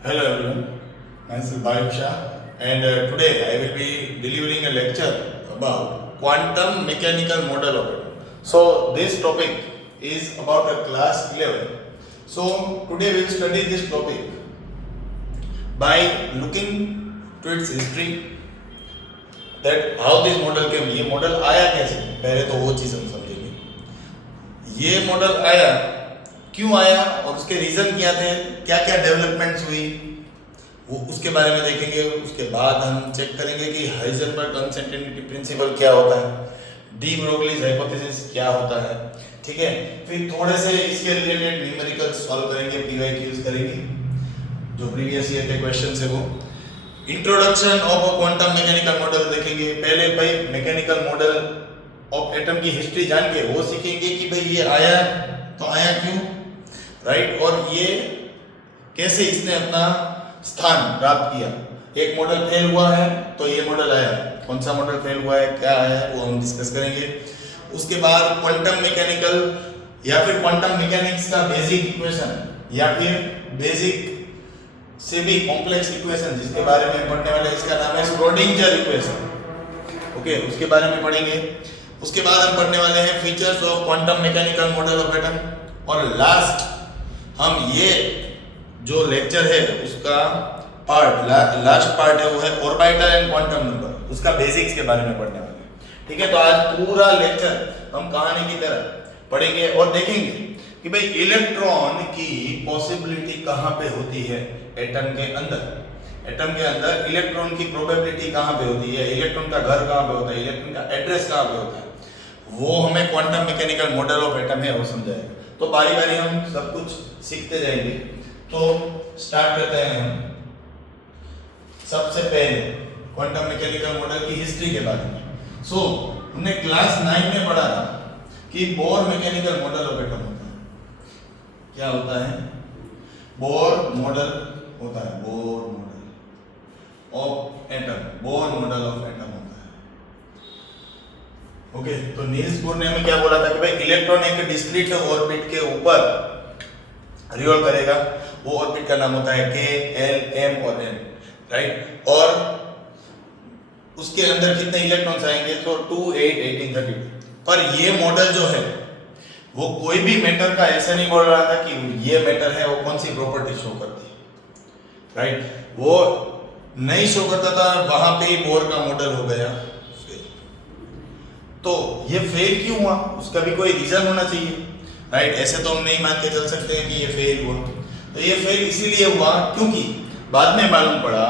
Hello everyone, myself Bayuk Shah and today I will be delivering a lecture about quantum mechanical model of atom. So this topic is about a class 11. So today we will study this topic by looking to its history, that how this model came. ये model आया कैसे, पहले तो वो चीज़ हम समझेंगे। ये model आया क्यों आया और उसके रीज़न क्या थे, क्या क्या डेवलपमेंट्स हुई, वो उसके बारे में देखेंगे। उसके बाद हम चेक करेंगे कि हाइजेनबर्ग अनसर्टेनिटी प्रिंसिपल क्या होता है, डी ब्रोगलीज हाइपोथेसिस क्या होता है, ठीक है। फिर थोड़े से इसके रिलेटेड न्यूमेरिकल सॉल्व करेंगे, पीवाईक्यूज करेंगे, जो प्रीवियस ईयर के क्वेश्चन है वो। Introduction of a quantum mechanical model देखेंगे। पहले भाई मैकेनिकल मॉडल ऑफ एटम की हिस्ट्री जान के वो सीखेंगे कि भाई ये आया तो आया क्यों, राइट, और ये कैसे इसने अपना स्थान प्राप्त किया। एक मॉडल फेल हुआ है तो ये मॉडल आया, कौन सा मॉडल फेल हुआ है, क्या आया है, वो हम डिस्कस करेंगे। उसके बाद क्वांटम मैकेनिकल या फिर क्वांटम मैकेनिक्स का बेसिक इक्वेशन या फिर बेसिक से भी कॉम्प्लेक्स इक्वेशन जिसके बारे में पढ़ने वाले, इसका नाम है श्रोडिंगर इक्वेशन, ओके, उसके बारे में पढ़ेंगे। उसके बाद हम पढ़ने वाले हैं features of quantum mechanical model of atom, और लास्ट हम ये जो लेक्चर है उसका लास्ट पार्ट है वो है ऑर्बिटल एंड क्वांटम नंबर, उसका बेसिक्स के बारे में पढ़ने वाले हैं, ठीक है। तो आज पूरा लेक्चर हम कहानी की तरह पढ़ेंगे और देखेंगे कि भाई इलेक्ट्रॉन की पॉसिबिलिटी कहाँ पे होती है एटम के अंदर। एटम के अंदर इलेक्ट्रॉन की प्रोबेबिलिटी कहाँ पे होती है, इलेक्ट्रॉन का घर कहाँ पे होता है, इलेक्ट्रॉन का एड्रेस कहाँ पे होता है, वो हमें quantum mechanical model of atom है वो समझाएगा। तो बारी बारी हम सब कुछ सीखते जाएंगे। तो स्टार्ट करते हैं हम सबसे पहले क्वांटम मैकेनिकल मॉडल की हिस्ट्री के बारे में। सो हमने क्लास 9 में पढ़ा था कि bore mechanical model of atom होता है। क्या होता है? बोर मॉडल होता है, Bohr model of atom, Bohr model of atom होता है, ओके। तो नील्स बोर ने हमें क्या बोला था कि भाई इलेक्ट्रॉन एक डिस्क्रीट ऑर्बिट के ऊपर रिवॉल्व करेगा, वो ऑर्बिट का नाम होता है के, एल, एम और एन, राइट, और उसके अंदर कितने इलेक्ट्रॉन्स आएंगे, तो 2, 8, 18, 32। पर ये मॉडल जो है वो कोई भी मैटर का ऐसे नहीं बोल रहा था कि ये मैटर है वो कौन सी प्रॉपर्टी शो करती है, राइट, वो नहीं शो करता था। वहां पे ही बोर का मॉडल हो गया फेल। तो ये फेल क्यों हुआ, उसका भी कोई रीजन होना चाहिए, राइट। ऐसे तो हम नहीं मान के चल सकते हैं कि ये फेल हुआ। तो ये फेल इसीलिए हुआ क्योंकि बाद में मालूम पड़ा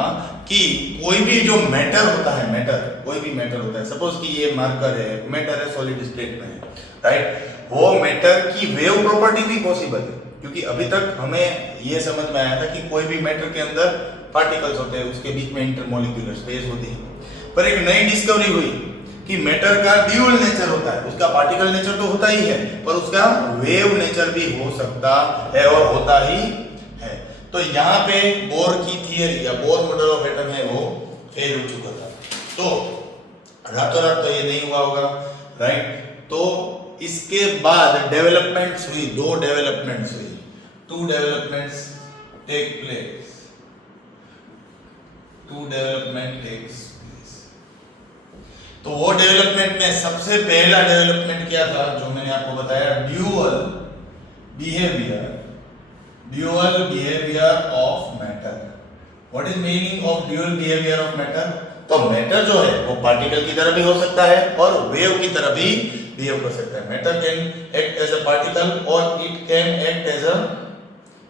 कि कोई भी जो मैटर होता है, मैटर, कोई भी मैटर होता है, सपोज कि ये मार्कर है, मैटर है, सॉलिड स्टेट में है, राइट, वो मैटर की वेव प्रॉपर्टी भी पॉसिबल है। क्योंकि अभी तक हमें ये समझ में आया था कि कोई भी मैटर के अंदर पार्टिकल्स होते हैं, उसके बीच में इंटरमोलिक्यूलर स्पेस होती है। पर एक नई डिस्कवरी हुई कि मैटर का ड्यूअल नेचर होता है, उसका पार्टिकल नेचर तो होता ही है पर उसका वेव नेचर भी हो सकता है और होता ही है। तो यहाँ पे बोर की थियरी या बोर मॉडल ऑफ एटम है वो फेल हो चुका था। तो रातों रात तो ये नहीं हुआ होगा, राइट। तो इसके बाद डेवलपमेंट्स हुई, दो डेवलपमेंट्स हुई, 2 developments take place, 2 development takes place. तो वो डेवलपमेंट में सबसे पहला डेवलपमेंट क्या था, जो मैंने आपको बताया, dual behaviour of matter. What is meaning of dual behaviour of matter? तो मैटर जो है वो पार्टिकल की तरह भी हो सकता है और वेव की तरह भी बिहेव कर सकता है। Matter can act as a particle और it can act as a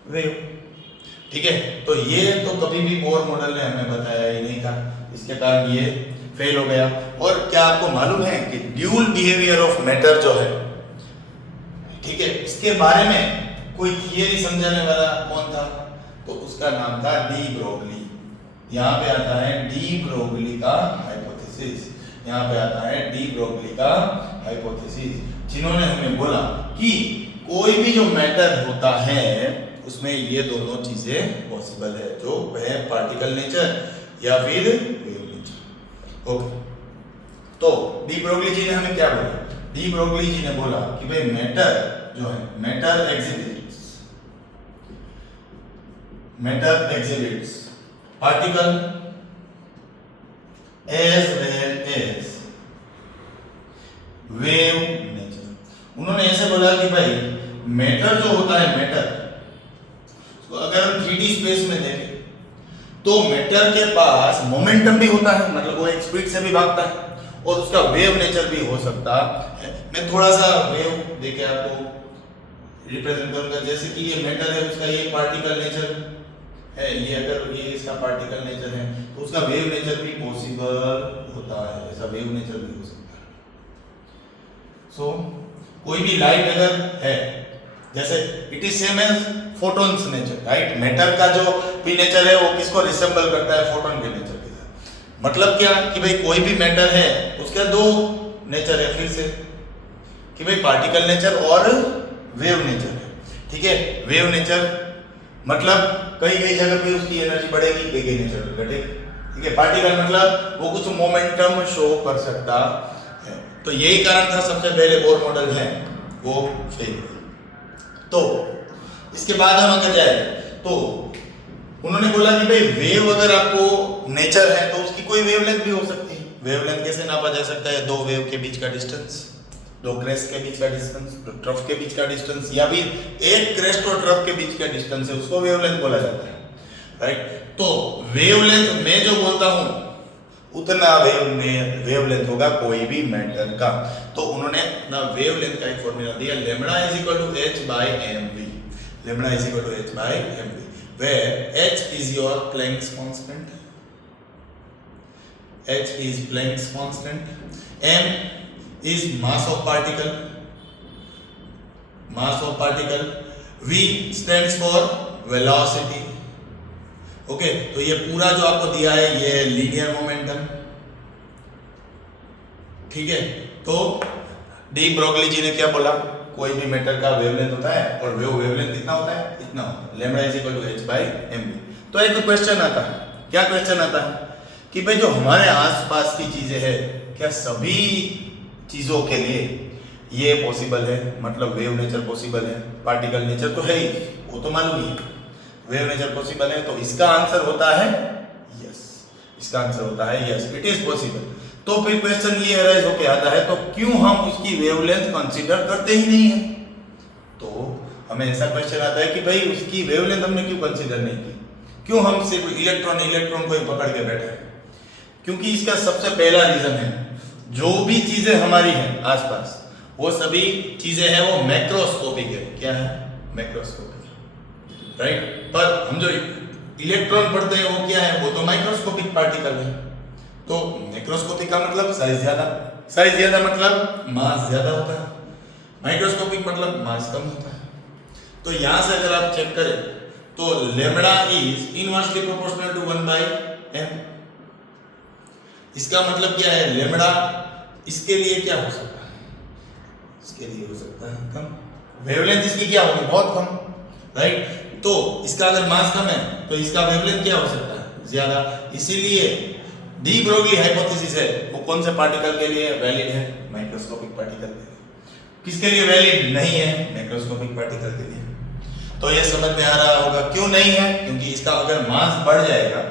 wave, ठीक है। तो ये तो कभी भी बोर मॉडल ने हमें बताया ही नहीं था, इसके कारण ये फेल हो गया। और क्या आपको मालूम है कि ड्यूअल बिहेवियर ऑफ मैटर जो है, ठीक है, इसके बारे में कोई थियरी समझाने वाला कौन था, तो उसका नाम था डी ब्रोगली। यहाँ पे आता है डी ब्रोगली का हाइपोथेसिस, यहाँ पे आता है डी ब्रोगली का हाइपोथेसिस, जिन्होंने हमें बोला कि कोई भी जो मैटर होता है उसमें ये दोनों चीजें पॉसिबल है, जो है पार्टिकल नेचर या फिर वेव नेचर, ओके। तो डी ब्रोगली जी ने हमें क्या बोला? डी ब्रोगली जी ने बोला कि भाई मैटर जो है, matter exhibits matter exhibits particle as well as wave nature। उन्होंने ऐसे बोला कि भाई मैटर जो होता है, मैटर तो अगर हम 3D स्पेस में देखें तो मैटर के पास मोमेंटम भी होता है, मतलब वो एक स्पीड से भी भागता है, और उसका वेव नेचर भी हो सकता है। मैं थोड़ा सा वेव देके आपको रिप्रेजेंट करूंगा। जैसे कि ये मैटर है, उसका ये पार्टिकल नेचर है, ये अगर ये इसका पार्टिकल नेचर है तो उसका वेव नेचर भी पॉसिबल होता है, ऐसा वेव नेचर भी हो सकता है। सो कोई भी लाइट अगर है, जैसे it is same as photons nature, right. Matter का जो भी नेचर है वो किसको रिसेंबल करता है, फोटोन के नेचर के साथ। मतलब क्या कि भाई कोई भी मैटर है उसका दो नेचर है, फिर से कि भाई पार्टिकल नेचर और वेव नेचर है, ठीक है। वेव नेचर मतलब कई कई जगह पे उसकी एनर्जी बढ़ेगी, कई कई नेचर पे घटेगी, ठीक है। पार्टिकल मतलब वो कुछ मोमेंटम शो कर सकता है। तो यही कारण था सबसे पहले बोर मॉडल है वो फेल। तो इसके बाद हम अगर जाए तो उन्होंने बोला कि भाई वेव अगर आपको नेचर है तो उसकी कोई वेवलेंथ भी हो सकती है। वेवलेंथ कैसे नापा जा सकता है, दो वेव के बीच का डिस्टेंस, दो क्रेस्ट के बीच का डिस्टेंस, दो ट्रफ के बीच का डिस्टेंस, या फिर एक क्रेस्ट और ट्रफ के बीच का डिस्टेंस है, उसको वेवलेंथ बोला जाता है, राइट। तो वेवलेंथ मैं जो बोलता हूं उतना वेवलेंथ होगा कोई भी मैटर का। तो उन्होंने ना वेवलेंथ का एक फॉर्मूला दिया, lambda is equal to h by mv, lambda is equal to h by mv, where h is your Planck's constant, h is Planck's constant, m is mass of particle, v stands for velocity, okay. तो ये पूरा जो आपको दिया है ये linear momentum, ठीक है। तो डी ब्रोगली जी ने क्या बोला, कोई भी मैटर का वेवलेंथ होता है और वेवलेंथ कितना होता है, इतना होता है, lambda is equal to h by mv। तो एक क्वेश्चन आता है, क्या क्वेश्चन आता है कि भाई जो हमारे आसपास की चीजें हैं, क्या सभी चीजों के लिए ये पॉसिबल है, मतलब वेव नेचर पॉसिबल है, पार्टिकल नेचर तो है ही, वो तो मालूम ही है, वेव नेचर पॉसिबल है। तो इसका आंसर होता है यस, इसका आंसर होता है यस, इट इज पॉसिबल। तो फिर क्वेश्चन ये अराइज होके आता है, तो क्यों हम उसकी वेवलेंथ कंसीडर करते ही नहीं है। तो हमें ऐसा क्वेश्चन आता है कि भाई उसकी वेवलेंथ हमने क्यों कंसीडर नहीं की, क्यों हम सिर्फ इलेक्ट्रॉन को ही पकड़ के बैठे हैं। क्योंकि इसका सबसे पहला रीजन है, जो भी चीजें हमारी हैं आसपास वो सभी चीजें हैं वो मैक्रोस्कोपिक है। क्या है, मैक्रोस्कोपिक, राइट। पर हम जो इलेक्ट्रॉन पढ़ते हैं वो क्या है, वो तो माइक्रोस्कोपिक पार्टिकल है। तो मैक्रोस्कोपिक का मतलब साइज ज्यादा मतलब मास ज्यादा होता है, माइक्रोस्कोपिक मतलब मास कम होता है। तो यहां से अगर आप चेक करें तो lambda is inversely proportional to 1 by m। इसका मतलब क्या है, लैम्बडा इसके लिए क्या हो सकता है, इसके लिए हो सकता है कम, वेवलेंथ इसकी क्या होगी, बहुत कम, राइट। तो इसका अगर मास कम है तो इसका वेवलेंथ क्या हो सकता है, ज्यादा। इसीलिए डी ब्रोगली हाइपोथेसिस है वो कौन से पार्टिकल के लिए वैलिड है, माइक्रोस्कोपिक पार्टिकल के लिए। किसके लिए वैलिड नहीं है, मैक्रोस्कोपिक पार्टिकल के लिए। तो ये समझ में आ रहा होगा क्यों नहीं है, क्योंकि इसका अगर मास बढ़ जाएगा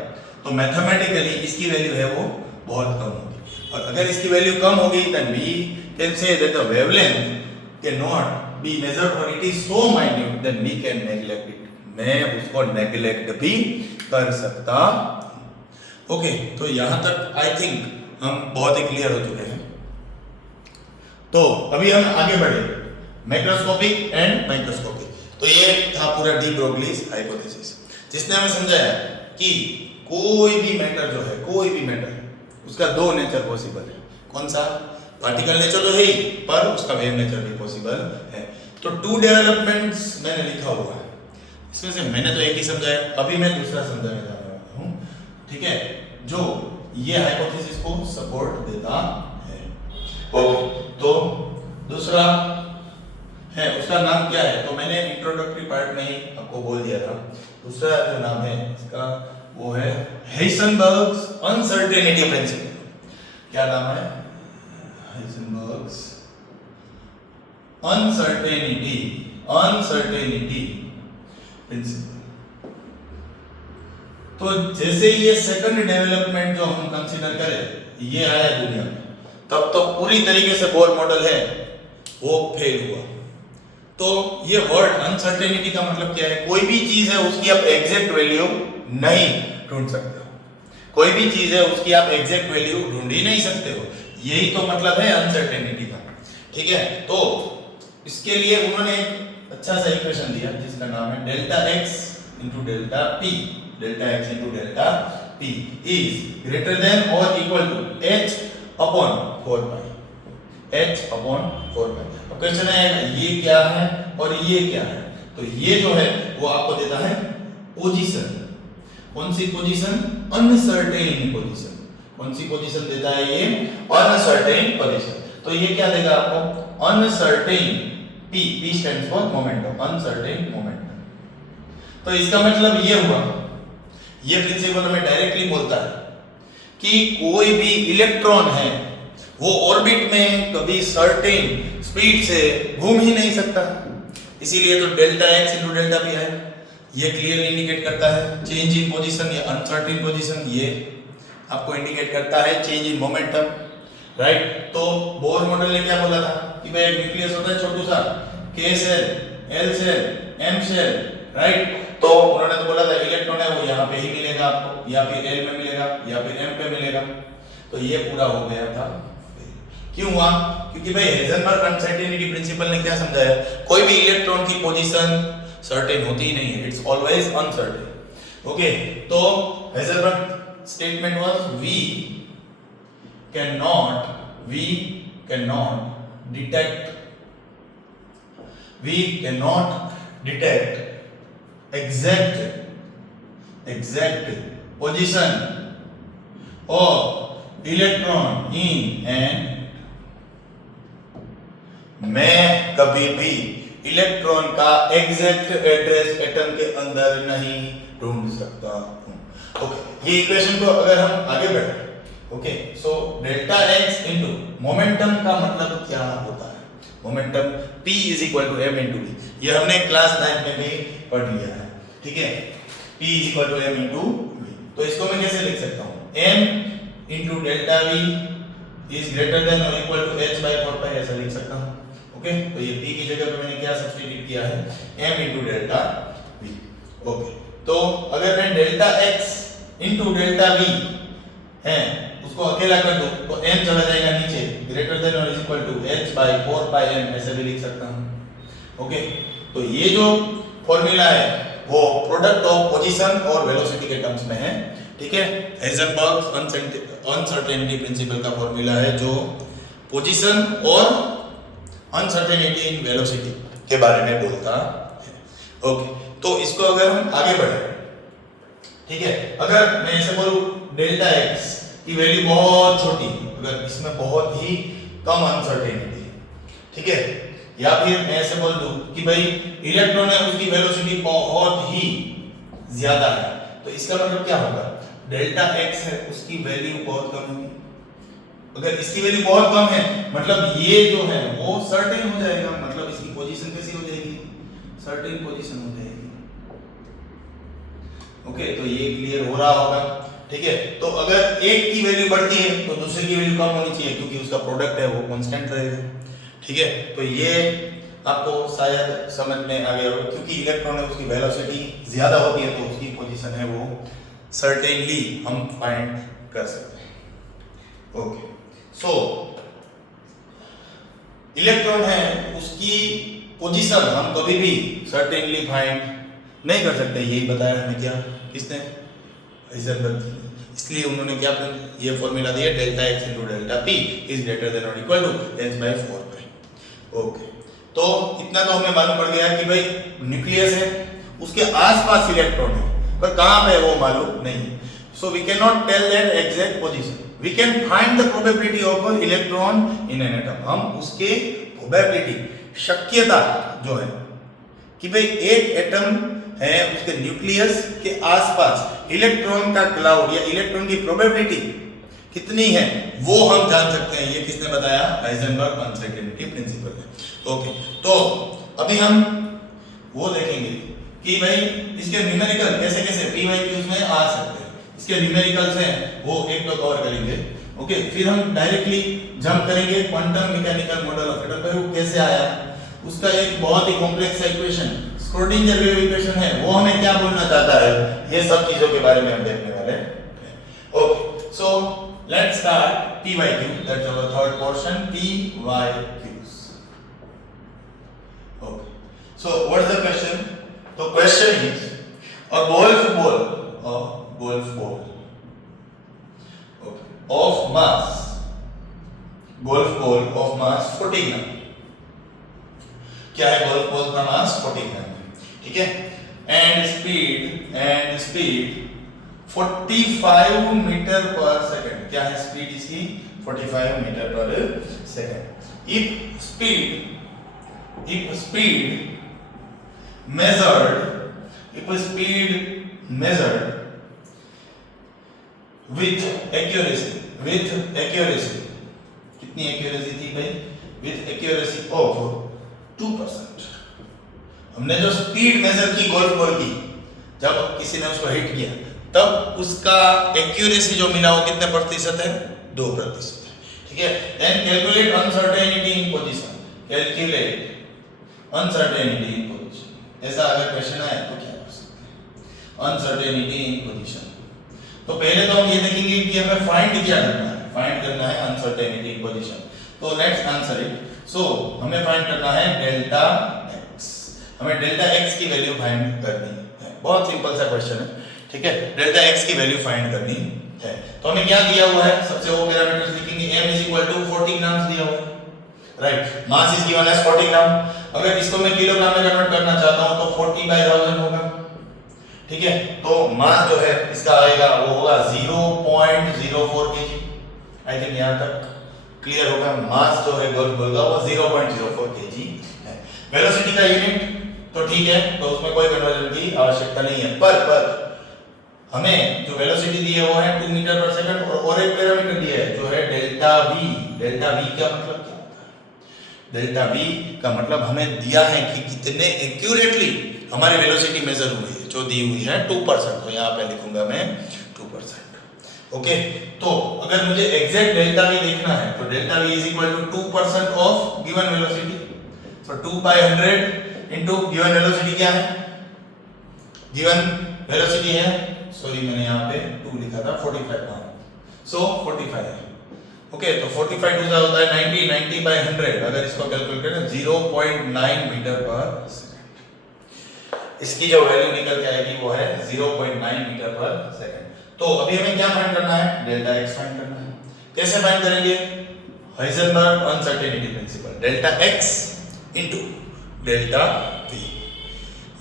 तो मैथमेटिकली इसकी वैल्यू है वो बहुत कम होगी, और अगर इसकी वैल्यू कम होगी then we can say that the wavelength can not be measured और it is so minute then we can neglect it. मैं उसको नेग्लेक्ट भी कर सकता। ओके, तो यहां तक आई थिंक हम बहुत ही क्लियर हो चुके हैं। तो अभी हम आगे बढ़े, मैक्रोस्कोपिक एंड माइक्रोस्कोपिक। तो ये था पूरा डी ब्रोगलीज हाइपोथेसिस, जिसने हमें समझाया कि कोई भी मैटर जो है, कोई भी मैटर उसका दो नेचर पॉसिबल है। कौन सा, पार्टिकल नेचर तो है ही, पर उसका वेव नेचर भी पॉसिबल है। तो टू डेवलपमेंट्स मैंने लिखा हुआ है, इसमें से मैंने तो एक ही समझाया, अभी मैं दूसरा समझाने जा रहा हूँ, ठीक है, जो ये हाइपोथेसिस को सपोर्ट देता है। ओके, तो दूसरा है उसका नाम क्या है, तो मैंने इंट्रोडक्टरी पार्ट में ही आपको बोल दिया था। दूसरा जो नाम है इसका वो है हाइसेनबर्ग्स अनसर्टेनिटी प्रिंसिपल। क्या नाम है, हाइसेनबर्ग्स अनसर्टेनिटी प्रिंसिपल। तो जैसे ये सेकंड डेवलपमेंट जो हम कंसीडर करें ये आया दुनिया में, तब तो पूरी तरीके से बोर मॉडल है वो फेल हुआ। तो ये वर्ड अनसर्टेनिटी का मतलब क्या है? कोई भी चीज है उसकी आप एग्जैक्ट वैल्यू नहीं ढूंढ सकते हो, कोई भी चीज है उसकी आप एग्जैक्ट वैल्यू ढूंढ ही नहीं सकते हो, यही तो मतलब है अनसर्टेनिटी का। ठीक है, तो इसके लिए उन्होंने एक अच्छा सा इक्वेशन दिया जिसका नाम है delta x into delta p. Delta x into delta p is greater than और equal to h upon 4 pi. H upon 4 pi. अब क्वेश्चन है ये क्या है और ये क्या है? तो ये जो है वो आपको देता है पोजीशन। कौन सी पोजीशन? Uncertain position. कौन सी पोजीशन देता है ये? Uncertain position. तो ये क्या देगा आपको? Uncertain P, P stands for momentum, uncertain momentum। तो इसका मतलब ये हुआ, ये प्रिंसिपल हमें डायरेक्टली बोलता है कि कोई भी इलेक्ट्रॉन है वो ऑर्बिट में कभी सर्टेन स्पीड से घूम ही नहीं सकता, इसीलिए तो delta x into delta P है। ये क्लियरली इंडिकेट करता है चेंज इन पोजीशन या अनसर्टेन पोजीशन, ये आपको इंडिकेट करता है चेंज इन मोमेंटम, राइट। तो बोर मॉडल ने क्या बोला था कि भाई एक न्यूक्लियस होता है छोटू सा, K cell, L cell, M cell, right. तो उन्होंने तो बोला था इलेक्ट्रॉन है वो यहाँ पे ही मिलेगा आपको, या फिर L में मिलेगा या फिर M पे मिलेगा। तो ये पूरा हो गया था। क्यों हुआ? क्योंकि भाई हेजनबर्ग अनसर्टेनिटी प्रिंसिपल ने क्या समझाया? कोई भी इलेक्ट्रॉन की पोजीशन सर्टेन होती ही नहीं है, इट्स ऑलवेज अनसर्टेन। ओके, तो Heisenberg statement was we cannot detect exact position of electron in an। मैं कभी भी इलेक्ट्रॉन का एग्जैक्ट एड्रेस एटम के अंदर नहीं ढूंढ सकता हूं। ओके, ये इक्वेशन को अगर हम आगे बढ़े, okay, so delta x into momentum का मतलब क्या होता है? Momentum P is equal to m into v। ये हमने क्लास 9 में भी पढ़ लिया है, ठीक है। P is equal to m into v। तो इसको मैं कैसे लिख सकता हूँ? m इंटू delta v is greater than और equal to h by 4 pi, ऐसा लिख सकता हूँ। ओके, तो ये P की जगह पे मैंने क्या सब्स्टिट्यूट किया है? m इंटू डेल्टा v। ओके, तो अगर मैं delta x into delta v है उसको अकेला कर दो तो m चला जाएगा नीचे, ग्रेटर देन और equal to h by 4 pi m, ऐसे भी लिख सकता हूं। ओके, तो ये जो फॉर्मूला है वो प्रोडक्ट ऑफ पोजीशन और वेलोसिटी के टर्म्स में है, ठीक है। हेजनबर्ग अनसर्टेनिटी प्रिंसिपल का फॉर्मूला है जो पोजीशन और अनसर्टेनिटी इन वेलोसिटी के बारे में बोलता है। ओके, तो इसको अगर हम आगे बढ़े, ठीक है, अगर मैं ऐसे बोलूं डेल्टा एक्स की वैल्यू बहुत छोटी, अगर इसमें बहुत ही कम अनसर्टेनिटी, ठीक है, या फिर मैं ऐसे बोल दूं कि भाई इलेक्ट्रॉन है उसकी वेलोसिटी बहुत ही ज्यादा है, तो इसका मतलब क्या होगा? डेल्टा एक्स है उसकी वैल्यू बहुत कम होगी। अगर इसकी वैल्यू बहुत कम है मतलब ये जो है वो सर्टेन हो जाएगा, मतलब इसकी पोजीशन कैसी हो जाएगी? सर्टेन पोजीशन हो जाएगी। ओके, तो ये क्लियर हो रहा होगा, ठीक है। तो अगर एक की वैल्यू बढ़ती है तो दूसरे की वैल्यू कम होनी चाहिए क्योंकि उसका प्रोडक्ट है वो कांस्टेंट रहेगा, ठीक है। तो ये आपको शायद समझ में आ गया होगा, क्योंकि इलेक्ट्रॉन है उसकी वेलोसिटी ज्यादा होती है तो उसकी पोजीशन है वो सर्टेनली हम फाइंड कर सकते हैं। ओके, सो इलेक्ट्रॉन है उसकी पोजीशन हम कभी भी सर्टेनली फाइंड नहीं कर सकते, यही बताया हमें क्या, किसने? हाइजेनबर्ग। इसलिए उन्होंने क्या ये फॉर्मूला दिया, delta x into delta p is greater than और equal to h by 4 pi. Okay, तो इतना तो हमें मालूम पड़ गया कि भाई न्यूक्लियस है उसके आसपास इलेक्ट्रॉन है, पर कहां पे है वो मालूम नहीं, so we can not tell that exact position. We can find the probability of a electron in an atom. हम उसके प्रोबेबिलिटी, शक्यता जो है कि भाई एक एटम है उसके न्यूक्लियस के आसपास इलेक्ट्रॉन का क्लाउड या इलेक्ट्रॉन की प्रोबेबिलिटी कितनी है वो हम जान सकते हैं। ये किसने बताया? हाइजेनबर्ग अनसर्टेनिटी प्रिंसिपल है। ओके, तो अभी हम वो देखेंगे कि भाई इसके न्यूमेरिकल कैसे कैसे PYQs में आ सकते हैं, इसके न्यूमेरिकल्स हैं वो एक तो कवर करेंगे। ओके, फिर हम डायरेक्टली जंप करेंगे quantum mechanical model of atom, वो कैसे आया, उसका एक बहुत ही complex equation Schrodinger wave equation है, वो हमें क्या बोलना चाहता है, ये सब चीजों के बारे में हम देखने वाले हैं। Okay, so let's start PYQ, that's our third portion, PYQs। Okay, so what is the question? तो question is a golf ball of mass 40 gram. क्या है गोल्फ बॉल का मास? 40 ग्राम, ठीक है, एंड स्पीड 45 मीटर पर सेकंड। क्या है स्पीड इसकी? 45 मीटर पर second. If speed measured with accuracy, कितनी एक्यूरेसी थी भाई? with accuracy of 2%। हमने जो स्पीड मेजर की गोल्फ बॉल की, जब किसी ने उसको हिट किया तब उसका एक्यूरेसी जो मिला वो कितने प्रतिशत है? 2% है, ठीक है। Then calculate uncertainty in position, ऐसा अगर क्वेश्चन आए तो क्या कर सकते हैं? Uncertainty in position. तो पहले तो हम ये देखेंगे कि हमें फाइंड क्या करना है, फाइंड करना है अनसर्टेनिटी इन पोजीशन। तो लेट्स आंसर इट। सो हमें फाइंड करना है डेल्टा x, हमें डेल्टा x की वैल्यू फाइंड करनी है। बहुत सिंपल सा क्वेश्चन है, ठीक है, डेल्टा x की वैल्यू फाइंड करनी है। तो हमें क्या दिया हुआ है? सबसे वो पैरामीटर्स लिखेंगे, m = 40 ग्राम दिया हुआ है, right. Mass is given as 40 gram. अगर इसको मैं किलोग्राम में कन्वर्ट करना चाहता हूं तो 40/1000 होगा, ठीक है। तो मास जो है इसका आएगा वो होगा 0.04 kg। आई थिंक यहां तक क्लियर होगा। मास जो है गोल्फ बॉल का वो 0.04 kg है। वेलोसिटी का यूनिट तो ठीक है, तो उसमें कोई कन्वर्जन की आवश्यकता नहीं है, पर हमें जो वेलोसिटी दी है वो है 2 मीटर पर सेकंड, और एक पैरामीटर दिया है जो है डेल्टा v। डेल्टा v का मतलब क्या होता है? डेल्टा v का मतलब हमें दिया है कि कितने एक्यूरेटली हमारी वेलोसिटी मेजर हुई है, जो दी हुई है 2%। तो यहाँ पे लिखूंगा मैं 2%। ओके, तो अगर मुझे एग्जैक्ट डेल्टा v देखना है तो delta v = 2% of given velocity. So 2/100 into given velocity क्या है? गिवन वेलोसिटी है, सॉरी मैंने यहाँ पे 2 लिखा था, 45। सो 45 है। ओके, तो 45 दूसरा होता है 90/100। अगर इसको कैलकुलेट करें 0.9 मीटर पर सेकंड। इसकी जो वैल्यू निकल के आएगी वो है 0.9 मीटर पर सेकंड। तो अभी हमें क्या फाइंड करना है? डेल्टा x फाइंड करना है। कैसे फाइंड करेंगे? Heisenberg uncertainty principle, delta x into delta v।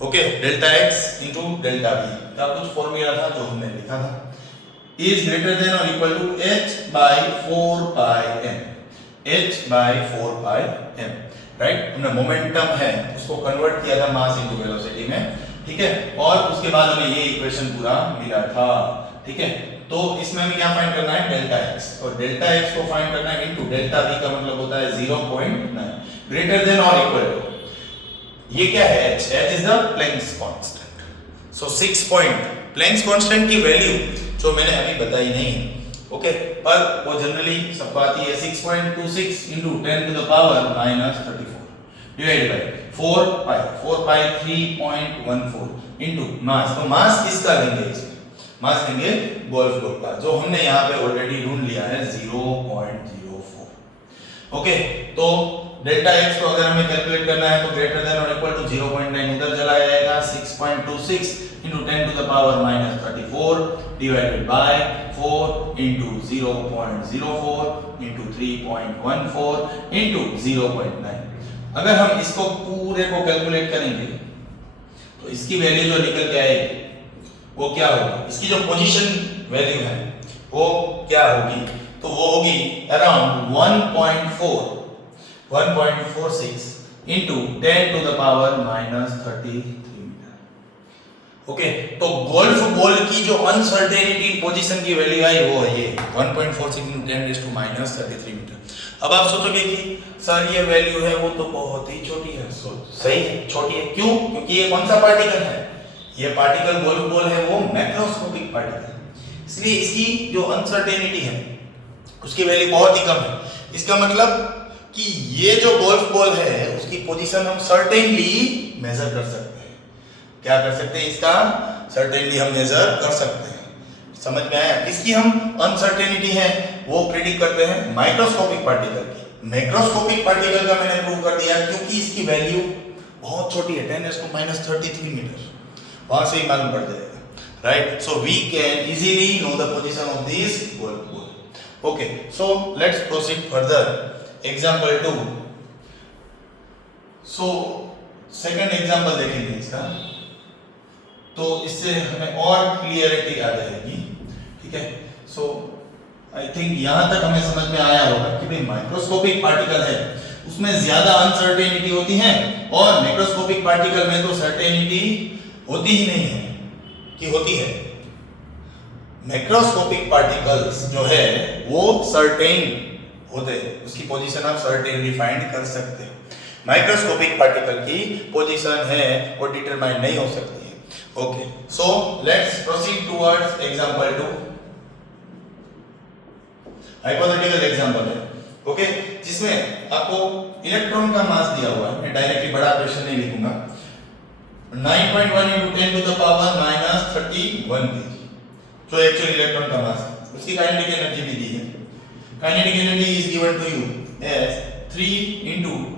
Okay, delta x into delta v का कुछ फॉर्मूला था जो हमने लिखा था, is greater than or equal to h/4πm, h/4πm, right. हमने मोमेंटम है उसको कन्वर्ट किया था मास इनटू वेलोसिटी में, ठीक है, और उसके बाद हमें ये इक्वेशन पूरा मिला था, ठीक है। तो इसमें हमें क्या फाइंड करना है? डेल्टा x, और डेल्टा x को फाइंड करना है इनटू डेल्टा v का मतलब होता है 0.9, ग्रेटर देन और इक्वल टू, ये क्या है? h is the Planck's constant. So 6 point Planck's constant की वैल्यू जो मैंने अभी बताई नहीं है, ओके, पर वो जनरली सबको आती है 6.26 into 10 to the power -34 divided by 4 pi 3.14 into मास। तो मास किसका लेंगे? इसमें मास लेंगे गोल्फ बॉल का, जो हमने यहाँ पे ऑलरेडी ढूंढ लिया है 0.04। ओके, तो डेल्टा x को अगर हमें कैलकुलेट करना है तो ग्रेटर देन और इक्वल टू 0.9 उधर चला जाएगा, 6.26 into 10 to the power -34 divided by 4 into 0.04 into 3.14 into 0.9। अगर हम इसको पूरे को कैलकुलेट करेंगे तो इसकी वैल्यू जो निकल के आएगी वो क्या होगी? इसकी जो पोजीशन वैल्यू है वो क्या होगी? तो वो होगी around 1.46 into 10 to the power -33 metre. Okay, तो गोल्फ बॉल की जो अनसर्टेनिटी पोजीशन की वैल्यू आई वो है ये 1.46 into 10⁻³ मीटर। अब आप सोचोगे कि सर ये वैल्यू है वो तो बहुत ही छोटी है। सही है, छोटी है, क्यों? क्योंकि ये कौन सा पार्टिकल है? ये पार्टिकल गोल्फ बॉल है वो मैक्रोस्कोपिक पार्टिकल, इसलिए इसकी जो अनसर्टेनिटी है उसकी वैल्यू बहुत ही कम है। इसका मतलब कि ये जो गोल्फ बॉल है उसकी पोजीशन हम सर्टेनली मेजर कर सकते हैं। क्या कर सकते हैं? इसका सर्टेनली हम मेजर कर सकते हैं। समझ में आया? इसकी हम अनसर्टेनिटी है वो प्रेडिक्ट करते हैं माइक्रोस्कोपिक पार्टिकल की। मैक्रोस्कोपिक पार्टिकल का मैंने प्रूव कर दिया क्योंकि इसकी वैल्यू बहुत छोटी है, 10⁻³ मीटर, वहां से ही मालूम पड़ जाएगा, right? So we can easily know the position of this golf ball. Okay, so let's proceed further. Example 2। So second example देखेंगे इसका, तो इससे हमें और क्लियरिटी आ जाएगी, ठीक है? सो आई थिंक यहां तक हमें समझ में आया होगा कि भाई माइक्रोस्कोपिक पार्टिकल है उसमें ज्यादा अनसर्टेनिटी होती है और मैक्रोस्कोपिक पार्टिकल में तो सर्टेनिटी होती ही नहीं है कि होती है। मैक्रोस्कोपिक पार्टिकल्स जो है वो सर्टेन होते हैं, उसकी पोजीशन आप सर्टेनली फाइंड कर सकते हैं। माइक्रोस्कोपिक पार्टिकल की पोजीशन है वो डिटरमाइन नहीं हो सकती है। Okay, so let's proceed towards example 2। Hypothetical example है, ओके, जिसमें आपको इलेक्ट्रॉन का मास दिया हुआ है। मैं डायरेक्टली बड़ा क्वेश्चन नहीं लिखूंगा। 9.1 × 10⁻³ kg जो एक्चुअल इलेक्ट्रॉन का मास है, उसकी काइनेटिक एनर्जी भी दी है। Kinetic energy is given to you as 3 ×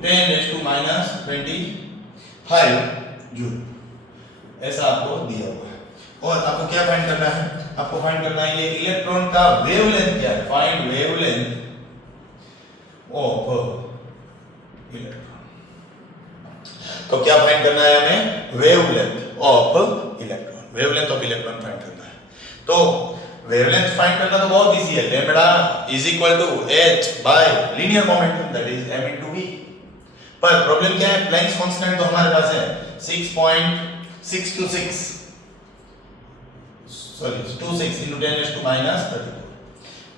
10⁻25 joule, ऐसा आपको दिया हुआ है। और आपको क्या फाइंड करना है? आपको फाइंड करना है ये इलेक्ट्रॉन का वेवलेंथ क्या है। Find wavelength of electron. तो क्या फाइंड करना है हमें? Wavelength of electron. Wavelength of electron find करना है। तो वेवलेंथ फाइंड करना तो बहुत इजी है। Lambda is equal to h by linear momentum, that is m * v। पर प्रॉब्लम क्या है? प्लैंक्स कांस्टेंट तो हमारे पास है 6.626, सॉरी 26 × 10⁻34।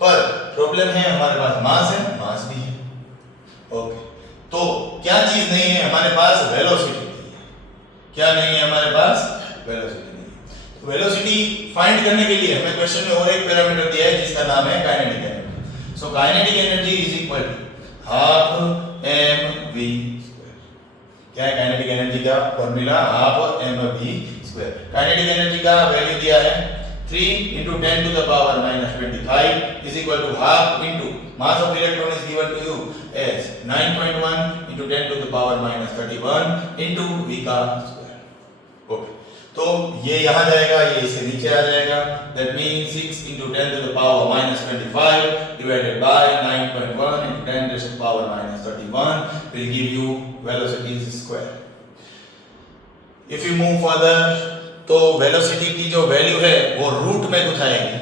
पर प्रॉब्लम है हमारे पास मास है, मास भी है। ओके, तो क्या चीज नहीं है हमारे पास? वेलोसिटी नहीं है। क्या नहीं है हमारे पास? वेलोसिटी नहीं है। वेलोसिटी फाइंड करने के लिए हमें क्वेश्चन में और एक पैरामीटर दिया है जिसका नाम है kinetic energy. So kinetic energy is equal to half mv²। क्या है काइनेटिक एनर्जी का formula? Half mv²। Kinetic energy का वैल्यू दिया है 3 × 10⁻⁻25 is equal to half into mass of electron is given to you as 9.1 × 10⁻31 into v का square. Okay, तो ये यहाँ जाएगा, ये इसके नीचे आ जाएगा। That means 6 × 10⁻⁻25 divided by 9.1 × 10⁻31 will give you velocity square। If you move further, तो वेलोसिटी की जो वैल्यू है वो रूट में कुछ आएगी,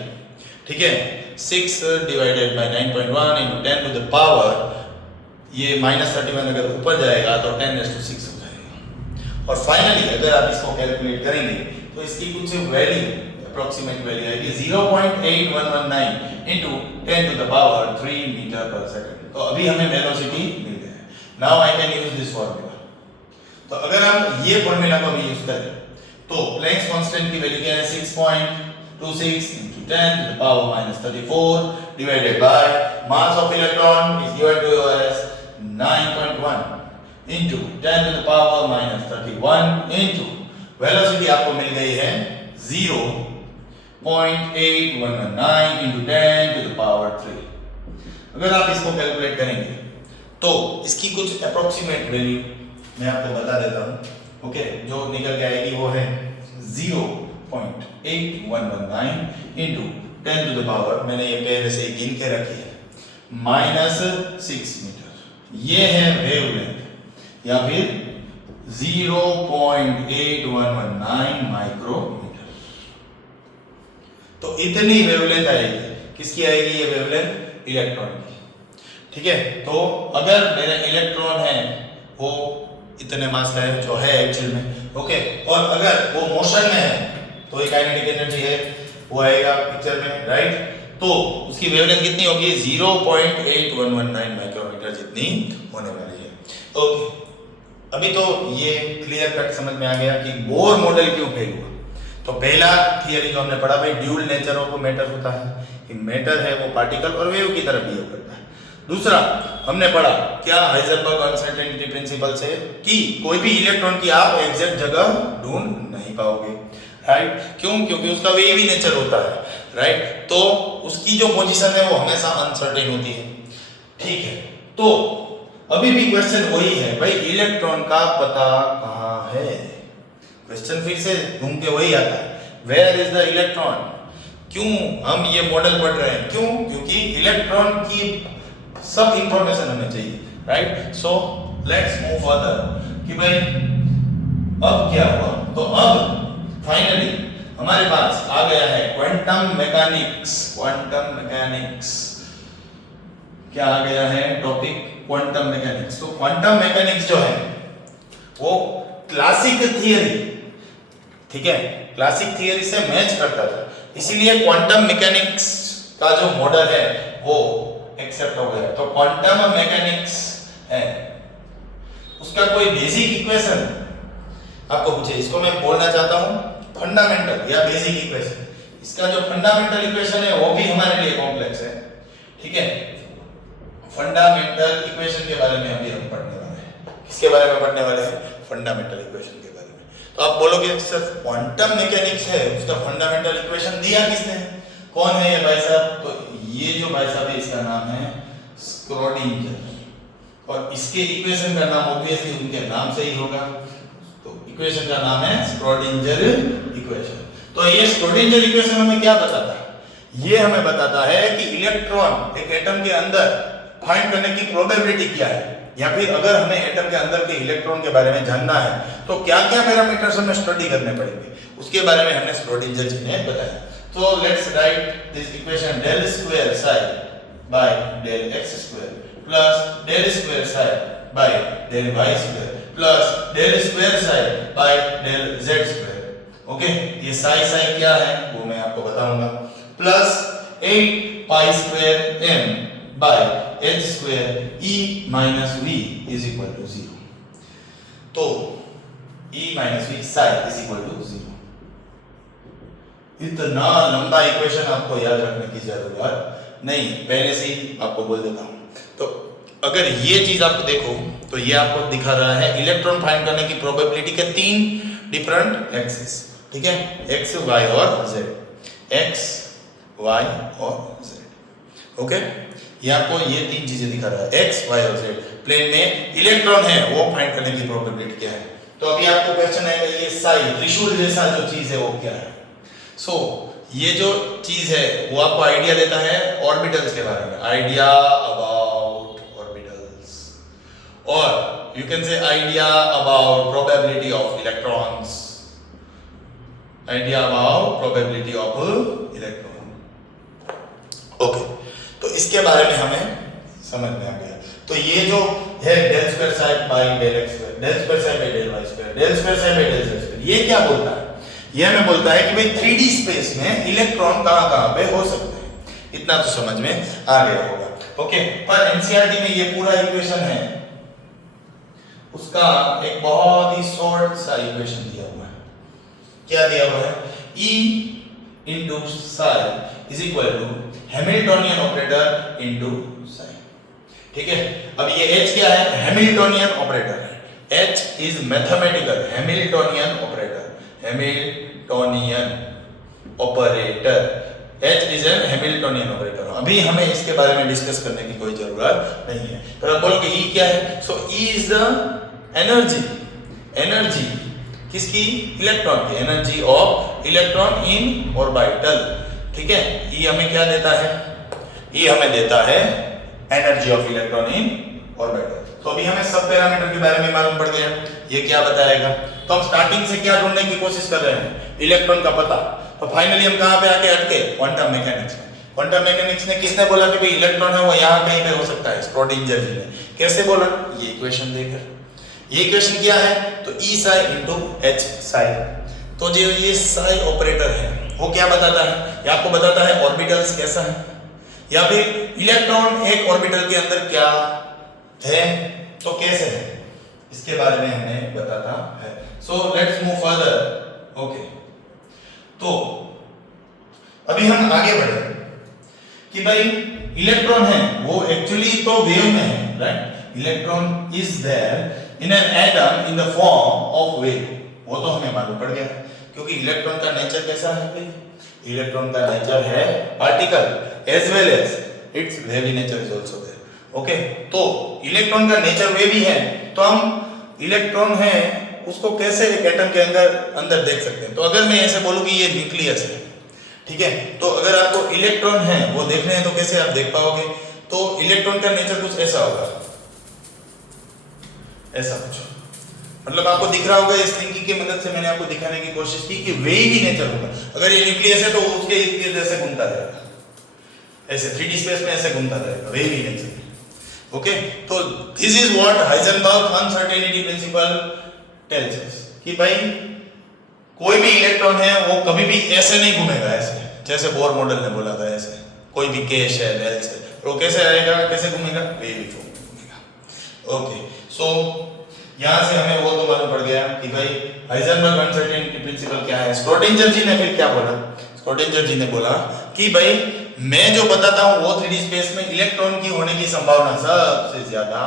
ठीक है? 6 divided by 9.1 × 10⁻, ये -31 अगर ऊपर जाएगा तो 10⁻6 हो जाएगा। और फाइनली अगर आप इसको कैलकुलेट करेंगे तो इसकी कुछ वैल्यू, अप्रोक्सीमेट वैल्यू आएगी 0.8119 × 10⁻³ मीटर/सेकंड। तो अभी हमें वेलोसिटी मिल गया है। Now I can use this formula. तो अगर हम ये फॉर्मूला को भी यूज करें तो प्लैंक्स कांस्टेंट की वैल्यू क्या है? 6.26 × 10⁻34 divided by mass of electron is given to you as 9.1 × 10⁻31 into velocity आपको मिल गई है 0.8119 × 10⁻3। अगर आप इसको कैलकुलेट करेंगे तो इसकी कुछ अप्रोक्सीमेट वैल्यू मैं आपको बता देता हूं। ओके, जो निकल के आएगी वो है 0.8119 × 10⁻, मैंने ये पहले से गिन के रखी है, -6 मीटर। ये है वेवलेंथ या फिर 0.8119 माइक्रोमीटर। तो इतनी वेवलेंथ आएगी। किसकी आएगी ये वेवलेंथ? इलेक्ट्रॉन की, ठीक है? तो अगर मेरा इलेक्ट्रॉन है वो इतने मास का है जो है एक्चुअल में, ओके, और अगर वो मोशन में है तो ये काइनेटिक एनर्जी है वो आएगा पिक्चर में, राइट? तो उसकी वेवलेंथ कितनी होगी? 0.8119 माइक्रोमीटर जितनी होने वाली है। ओके, अभी तो ये क्लियर कट समझ में आ गया कि बोर मॉडल क्यों फेल हुआ। तो पहला थियरी जो हमने पढ़ा भाई ड्यूल नेचर ऑफ मैटर होता है कि मैटर है वो पार्टिकल और वेव की तरह बिहेव करता है। दूसरा हमने पढ़ा क्या हाइजेनबर्ग अनसर्टेनिटी प्रिंसिपल से कि कोई भी इलेक्ट्रॉन की आप एग्जैक्ट जगह ढूंढ नहीं पाओगे, राइट? क्यों? क्योंकि उसका वेव ही नेचर होता है, राइट? तो उसकी जो पोजीशन है वो हमेशा अनसर्टेन होती है, ठीक है? तो अभी भी क्वेश्चन वही है भाई इलेक्ट्रॉन का पता कहाँ है? क्वेश्चन फिर से घूम के वही आता है, वेयर इज द इलेक्ट्रॉन? क्यों हम ये मॉडल पढ़ रहे हैं? क्यों? क्योंकि इलेक्ट्रॉन की सब इंफॉर्मेशन हमें चाहिए, right? So let's move further कि भाई अब क्या हुआ। तो अब फाइनली हमारे पास आ गया है क्वांटम मैकेनिक्स। क्वांटम मैकेनिक्स क्या आ गया है टॉपिक? Quantum mechanics. तो क्वांटम मैकेनिक्स जो है वो क्लासिक थियरी, ठीक है, क्लासिक थियरी से मैच करता था, इसीलिए क्वांटम मैकेनिक्स का जो मॉडल है वो एक्सेप्ट हो गया। तो क्वांटम मैकेनिक्स है उसका कोई बेसिक इक्वेशन आपको पूछे, इसको मैं बोलना चाहता हूं फंडामेंटल या बेसिक इक्वेशन। इसका जो फंडामेंटल इक्वेशन है वो भी हमारे लिए कॉम्प्लेक्स है, ठीक है? फंडामेंटल इक्वेशन के बारे में अभी हम पढ़ने वाले हैं। किसके बारे में पढ़ने वाले हैं? फंडामेंटल इक्वेशन के बारे में। तो आप बोलोगे सर क्वांटम मैकेनिक्स है उसका फंडामेंटल इक्वेशन दिया किसने? कौन है ये भाई साहब? तो ये जो भाई साहब है इसका नाम है स्क्रोडिंजर, और इसके इक्वेशन का नाम ऑब्वियसली उनके नाम से ही होगा, तो इक्वेशन का नाम है स्क्रोडिंजर इक्वेशन। तो ये स्क्रोडिंजर इक्वेशन हमें क्या बताता है? ये हमें बताता है कि इलेक्ट्रॉन एक एटम के अंदर फाइंड करने की प्रोबेबिलिटी क्या है, या फिर अगर हमें एटम के अंदर के इलेक्ट्रॉन के बारे में जानना है तो क्या क्या पैरामीटर्स हमें स्टडी करने पड़ेंगे, उसके बारे में हमने स्क्रोडिंजर जी ने बताया। तो let's write this equation del square psi by del x square plus del square psi by del y square plus del square psi by del z square. Okay, ये साई साई क्या है वो मैं आपको बताऊंगा, plus 8 pi square m by h square e minus v is equal to 0। तो e minus v psi is equal to 0। इतना लंबा इक्वेशन आपको याद रखने की जरूरत नहीं, पहले से ही आपको बोल देता हूं। तो अगर ये चीज आप देखो तो ये आपको दिखा रहा है इलेक्ट्रॉन फाइंड करने की प्रोबेबिलिटी के 3 डिफरेंट एक्सिस, ठीक है? x y और z, x y और z। ओके, ये आपको ये 3 चीजें दिखा रहा है, x y और z प्लेन में इलेक्ट्रॉन है वो फाइंड करने की प्रोबेबिलिटी क्या है। तो अभी आपको क्वेश्चन आएगा ये साई त्रिशूल जैसा जो चीज है वो क्या है। सो ये जो चीज है वो आपको आइडिया देता है ऑर्बिटल्स के बारे में, आइडिया अबाउट ऑर्बिटल्स, और you can say idea about probability of electrons, idea about probability of electron. Okay, तो इसके बारे में हमें समझ में आ गया। तो ये जो है del square psi by del x square, del square psi by del y square, del square psi by del z square, ये क्या बोलता है? ये हमें बोलता है कि भाई 3D स्पेस में इलेक्ट्रॉन कहां-कहां पे हो सकते हैं। इतना तो समझ में आ गया होगा। ओके, पर एनसीईआरटी में ये पूरा इक्वेशन है उसका एक बहुत ही शॉर्ट सा इक्वेशन दिया हुआ है। क्या दिया हुआ है? E into psi is equal to Hamiltonian operator into psi, ठीक है? अब ये H क्या है? हैमिल्टोनियन ऑपरेटर है। H is mathematical Hamiltonian operator, Hamiltonian operator, H is an Hamiltonian operator. अभी हमें इसके बारे में डिस्कस करने की कोई जरूरत नहीं है। तो आप बोलोगे E क्या है? सो E is the energy, energy किसकी? इलेक्ट्रॉन की, energy of electron in orbital, ठीक है? E हमें क्या देता है? E हमें देता है energy of electron in orbital. तो अभी हमें सब पैरामीटर के बारे में मालूम पड़ गया, ये क्या बताएगा? तो हम स्टार्टिंग से क्या ढूंढने की कोशिश कर रहे हैं? इलेक्ट्रॉन का पता। तो फाइनली हम कहां पे आके अटके? क्वांटम मैकेनिक्स में। क्वांटम मैकेनिक्स ने किसने बोला कि भाई इलेक्ट्रॉन है वो यहां कहीं पे हो सकता है? स्क्रोडिंजर जी ने। कैसे बोला? ये इक्वेशन देकर। ये इक्वेशन क्या है? तो E psi into H psi। तो जो ये psi ऑपरेटर है वो क्या बताता है? ये आपको बताता है ऑर्बिटल्स कैसा है, या फिर इलेक्ट्रॉन एक ऑर्बिटल के अंदर क्या है तो कैसे है, इसके बारे में हमें बताता है। So let's move further. Okay, तो अभी हम आगे बढ़े कि भाई इलेक्ट्रॉन है वो एक्चुअली तो वेव में है, right? Electron is there in an atom in the form of wave, वो तो हमें मालूम पड़ गया क्योंकि इलेक्ट्रॉन का नेचर कैसा है भाई? इलेक्ट्रॉन का नेचर है particle as well as its wavy nature is also there. Okay, तो इलेक्ट्रॉन का नेचर वेवी है, तो हम इलेक्ट्रॉन है उसको कैसे एक एटम के अंदर देख सकते हैं? तो अगर मैं ऐसे बोलूं कि ये न्यूक्लियस है, ठीक है, तो अगर आपको इलेक्ट्रॉन है वो देखने हैं तो कैसे आप देख पाओगे? तो इलेक्ट्रॉन का नेचर कुछ ऐसा होगा, ऐसा कुछ, मतलब आपको दिख रहा होगा। इस थिंकिंग की मदद से मैंने आपको दिखाने की कोशिश की कि वेवी नेचर होगा। अगर ये न्यूक्लियस है तो उसके इर्द गिर्द ऐसे घूमता रहेगा, ऐसे 3D स्पेस में ऐसे घूमता रहेगा, वेवी नेचर। ओके, तो this is what Heisenberg uncertainty principle tells us कि भाई कोई भी इलेक्ट्रॉन है वो कभी भी ऐसे नहीं घूमेगा, ऐसे जैसे बोर मॉडल ने बोला था, ऐसे कोई भी केस है बेल्स है, वो कैसे आएगा, कैसे घूमेगा? वेवी फॉर्म में घूमेगा। ओके, सो यहां से हमें वो तो मालूम पड़ गया कि भाई हाइजेनबर्ग अनसर्टेनिटी प्रिंसिपल क्या है। स्क्रोडिंजर जी ने फिर क्या बोला? स्क्रोडिंजर जी ने बोला कि भाई मैं जो बताता हूं वो 3D स्पेस में इलेक्ट्रॉन की होने की संभावना सबसे ज्यादा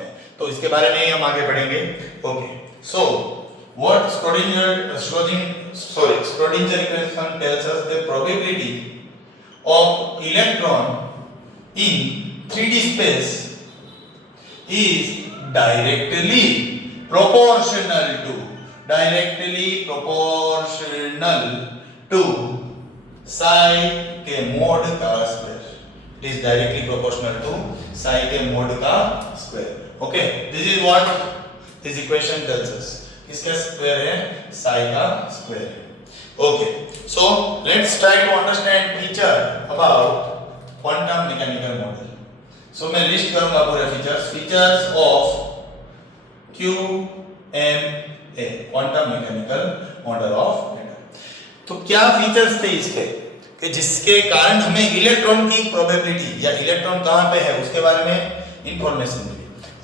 है, तो इसके बारे में हम आगे बढ़ेंगे। Okay, so what Schrodinger equation tells us the probability of electron in 3D space is directly proportional to psi के mod का square. It is directly proportional to psi के mod का square. Okay, this is what this equation tells us। इसका square है psi का square. Okay, so let's try to understand feature about quantum mechanical model. सो मैं list करूंगा पूरे features of QMA, quantum mechanical model of atom. तो क्या features थे इसके कि जिसके कारण हमें इलेक्ट्रॉन की प्रोबेबिलिटी या इलेक्ट्रॉन कहां पे है उसके बारे में इंफॉर्मेशन मिली।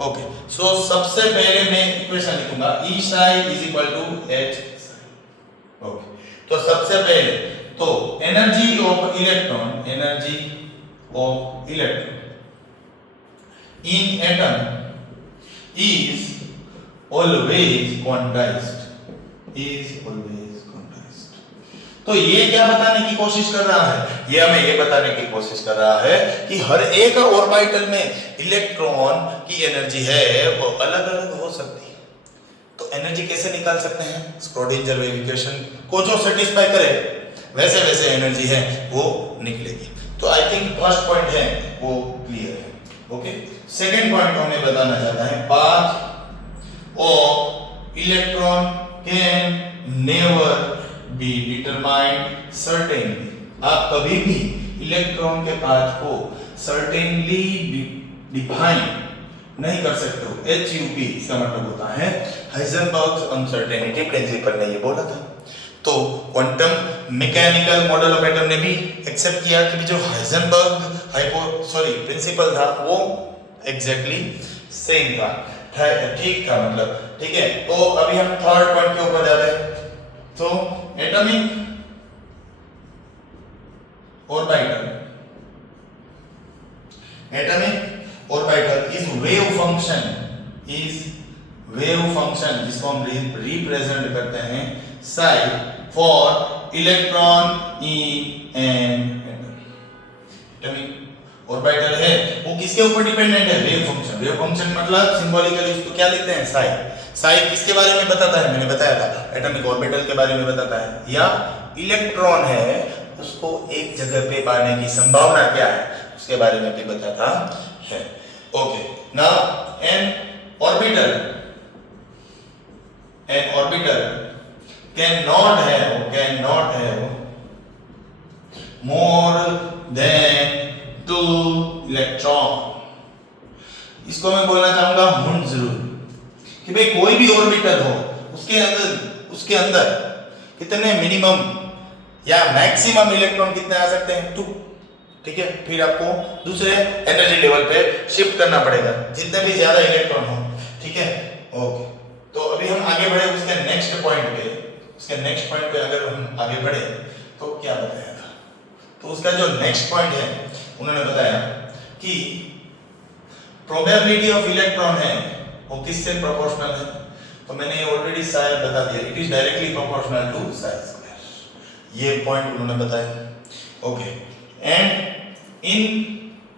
ओके, सो सबसे पहले मैं इक्वेशन लिखूंगा E psi is equal to H psi। Okay, तो सबसे पहले तो energy of electron in atom is always quantized. तो ये क्या बताने की कोशिश कर रहा है? ये हमें ये बताने की कोशिश कर रहा है कि हर एक ऑर्बिटल में इलेक्ट्रॉन की एनर्जी है वो अलग अलग हो सकती है। तो एनर्जी कैसे निकाल सकते हैं? स्क्रोडिंजर वेव इक्वेशन को जो सेटिस्फाई करे वैसे वैसे एनर्जी है वो निकलेगी। तो आई थिंक फर्स्ट पॉइंट है वो क्लियर है। ओके, सेकंड पॉइंट हमें बताना चाहता है path of electron can never be determined certainly। आप कभी भी इलेक्ट्रॉन के पाथ को certainly डिफाइन नहीं कर सकते हो। HUP इसका मतलब होता है हाइजेनबर्ग अनसर्टेनिटी प्रिंसिपल ने ये बोला था। तो quantum mechanical model of atom ने भी एक्सेप्ट किया कि जो हाइजेनबर्ग प्रिंसिपल था वो एग्जैक्टली सेम था, ठीक था, मतलब ठीक है। तो अभी हम थर्ड पॉइंट के ऊपर जाते हैं। तो atomic orbital is wave function जिसको हम रिप्रेजेंट करते हैं psi for electron in an atom. Atomic orbital है वो किसके ऊपर डिपेंडेंट है? वेव फंक्शन मतलब सिंबॉलिकली इसको क्या लिखते हैं? psi किसके बारे में बताता है? मैंने बताया था एटॉमिक ऑर्बिटल के बारे में बताता है, या इलेक्ट्रॉन है उसको एक जगह पे पाने की संभावना क्या है उसके बारे में भी बताता है। Okay, now N orbital can not have more than 2 electron. इसको मैं बोलना चाहूंगा हुन जरूर कि भाई कोई भी ऑर्बिटल हो उसके अंदर कितने मिनिमम या मैक्सिमम इलेक्ट्रॉन कितने आ सकते हैं? 2। ठीक है, फिर आपको दूसरे एनर्जी लेवल पे शिफ्ट करना पड़ेगा जितने भी ज्यादा इलेक्ट्रॉन हो। ठीक है, ओके, तो अभी हम आगे बढ़े उसके नेक्स्ट पॉइंट पे अगर हम आगे बढ़े तो क्या बताया था? तो उसका जो नेक्स्ट पॉइंट है उन्होंने बताया कि प्रोबेबिलिटी ऑफ इलेक्ट्रॉन है वो किससे प्रोपोर्शनल है? तो मैंने ऑलरेडी शायद बता दिया, it is directly proportional to psi square. ये पॉइंट उन्होंने बताया। Okay, and in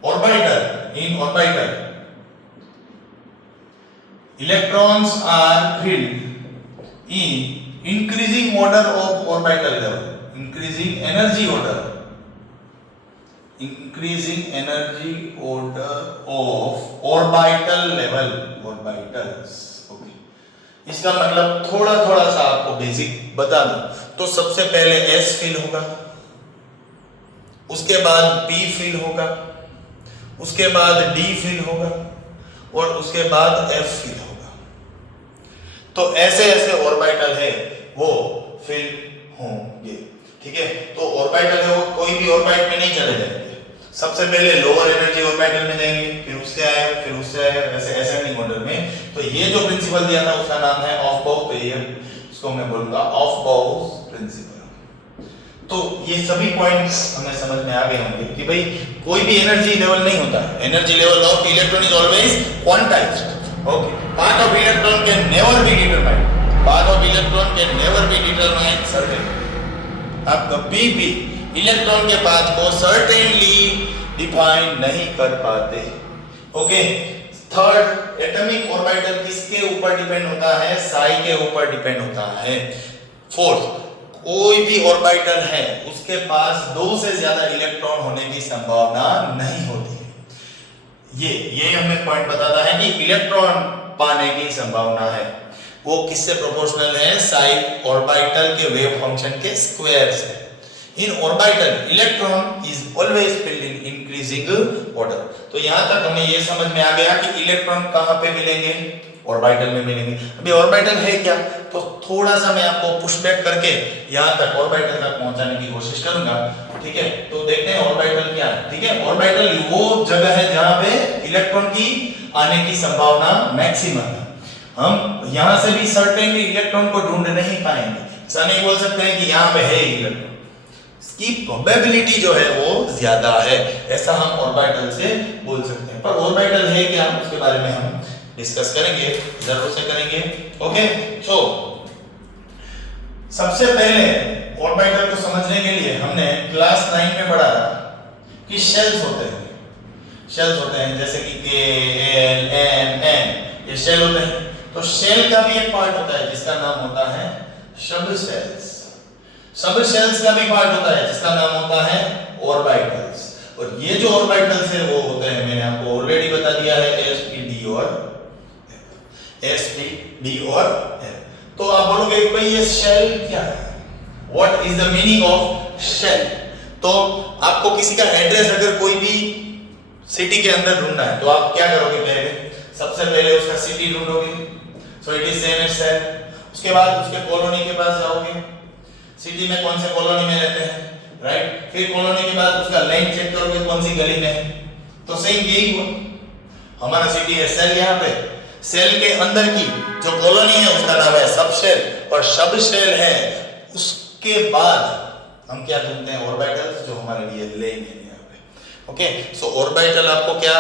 orbital electrons are filled in increasing order of orbital level, increasing energy order of orbital level, orbitals. Okay, इसका मतलब थोड़ा थोड़ा सा आपको बेसिक बता दूं तो सबसे पहले S फिल होगा, उसके बाद P फिल होगा, उसके बाद D फिल होगा और उसके बाद F फिल होगा। तो ऐसे ऐसे ऑर्बिटल है वो फिल होंगे, ठीक है। तो ऑर्बिटल है वो कोई भी ऑर्बिट में नहीं चले जाएंगे, सबसे पहले लोअर एनर्जी ऑर्बिटल में जाएंगे, फिर उससे आए वैसे असेंडिंग ऑर्डर में। तो ये जो प्रिंसिपल दिया था उसका नाम है ऑफ-बाउ, तो ये इसको मैं बोलूंगा ऑफ-बाउ प्रिंसिपल। तो ये सभी पॉइंट्स हमें समझ में आ गए होंगे कि भाई कोई भी एनर्जी लेवल नहीं होता है, energy level of electron is always quantized. Okay, path of electron can never be determined, path of electron can never be determined certain. आप कभी भी इलेक्ट्रॉन के पाथ को सर्टेनली डिफाइन नहीं कर पाते। ओके, थर्ड, एटॉमिक ऑर्बिटल किसके ऊपर डिपेंड होता है? साई के ऊपर डिपेंड होता है। फोर्थ, कोई भी ऑर्बिटल है उसके पास दो से ज्यादा इलेक्ट्रॉन होने की संभावना नहीं होती है। ये हमें पॉइंट बताता है कि इलेक्ट्रॉन पाने की संभावना है वो किससे प्रोपोर्शनल है? साई ऑर्बिटल के वेव फंक्शन के स्क्वायर से। In orbital electron is always filled in increasing order. तो यहां तक हमें ये समझ में आ गया कि इलेक्ट्रॉन कहां पे मिलेंगे? ऑर्बिटल में मिलेंगे। अभी ऑर्बिटल है क्या, तो थोड़ा सा मैं आपको पुशबैक करके यहां तक ऑर्बिटल तक पहुंचाने की कोशिश करूंगा, ठीक है। तो देखते हैं ऑर्बिटल क्या है, ठीक है। ऑर्बिटल वो जगह है जहां पे इलेक्ट्रॉन की आने की संभावना मैक्सिमम है। हम यहां से भी सर्टेनली इलेक्ट्रॉन को ढूंढ नहीं पाएंगे, ऐसा नहीं बोल सकते हैं कि यहां पे है इलेक्ट्रॉन, इसकी प्रोबेबिलिटी जो है वो ज्यादा है, ऐसा हम ऑर्बिटल से बोल सकते हैं। पर ऑर्बिटल है क्या, उसके बारे में हम डिस्कस करेंगे, जरूर से करेंगे। ओके, सो सबसे पहले ऑर्बिटल को समझने के लिए हमने क्लास 9 में पढ़ा था कि शेल्स होते हैं, जैसे कि K, L, M, N, ये शेल होते हैं। तो शेल का भी एक पार्ट होता है जिसका नाम होता है सब शेल्स। सब शेल्स का भी पार्ट होता है जिसका नाम होता है ऑर्बिटल्स। और ये जो ऑर्बिटल्स है वो होते हैं, मैंने आपको ऑलरेडी बता दिया है, S, P, D और F। तो आप बोलोगे भाई ये शेल क्या है, what is the meaning of shell? तो आपको किसी का एड्रेस अगर कोई भी सिटी के अंदर ढूंढना है तो आप क्या करोगे? पहले सबसे पहले उसका सिटी ढूंढोगे, so it is same as shell. उसके बाद उसके कॉलोनी के पास जाओगे, सिटी में कौन से कॉलोनी में रहते हैं, राइट। फिर कॉलोनी के बाद उसका लाइन चेक करोगे कौन सी गली में है। तो सेम यही हुआ, हमारा सिटी है सेल, यहाँ पे सेल के अंदर की जो कॉलोनी है उसका नाम है सब शेल, और सब शेल है उसके बाद हम क्या ढूंढते हैं? ऑर्बिटल्स, जो हमारे लिए लेन है यहाँ पे। ओके, सो ऑर्बिटल आपको क्या